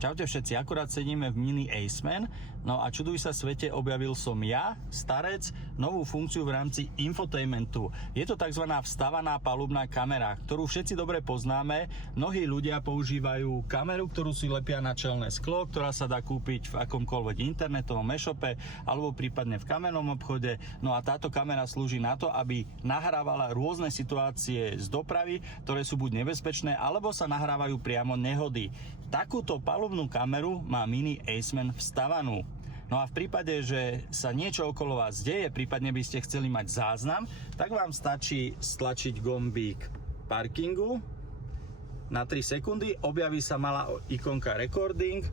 Čaute všetci, akurát sedíme v Mini Aceman, no a čuduj sa svete, objavil som ja, starec, novú funkciu v rámci infotainmentu. Je to tzv. Vstavaná palubná kamera, ktorú všetci dobre poznáme. Mnohí ľudia používajú kameru, ktorú si lepia na čelné sklo, ktorá sa dá kúpiť v akomkoľvek internetovom e-shope alebo prípadne v kamennom obchode. No a táto kamera slúži na to, aby nahrávala rôzne situácie z dopravy, ktoré sú buď nebezpečné, alebo sa nahrávajú priamo nehody. Takúto palubnú kameru má Mini Aceman vstavanú. No a v prípade, že sa niečo okolo vás deje, prípadne by ste chceli mať záznam, tak vám stačí stlačiť gombík parkingu. Na 3 sekundy objaví sa malá ikonka recording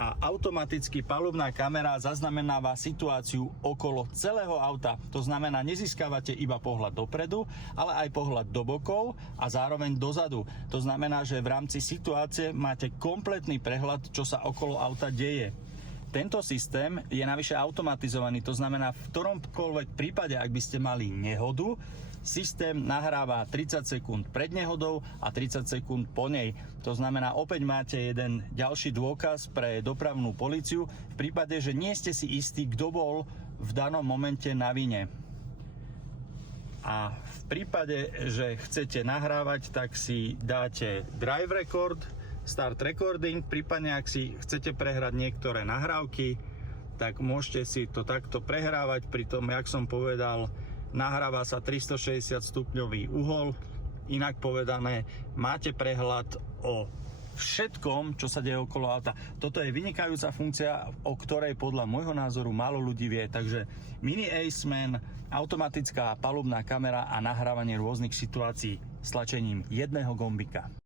a automaticky palubná kamera zaznamenáva situáciu okolo celého auta. To znamená, nezískavate iba pohľad dopredu, ale aj pohľad do bokov a zároveň dozadu. To znamená, že v rámci situácie máte kompletný prehľad, čo sa okolo auta deje. Tento systém je navyše automatizovaný, to znamená, v ktoromkoľvek prípade, ak by ste mali nehodu, systém nahráva 30 sekúnd pred nehodou a 30 sekúnd po nej. To znamená, opäť máte jeden ďalší dôkaz pre dopravnú políciu v prípade, že nie ste si istí, kto bol v danom momente na vine. A v prípade, že chcete nahrávať, tak si dáte drive record, start recording, prípadne ak si chcete prehrať niektoré nahrávky, tak môžete si to takto prehrávať, pritom, jak som povedal, nahráva sa 360 stupňový uhol, inak povedané, máte prehľad o všetkom, čo sa deje okolo auta. Toto je vynikajúca funkcia, o ktorej podľa môjho názoru málo ľudí vie, takže Mini Aceman, automatická palubná kamera a nahrávanie rôznych situácií s tlačením jedného gombika.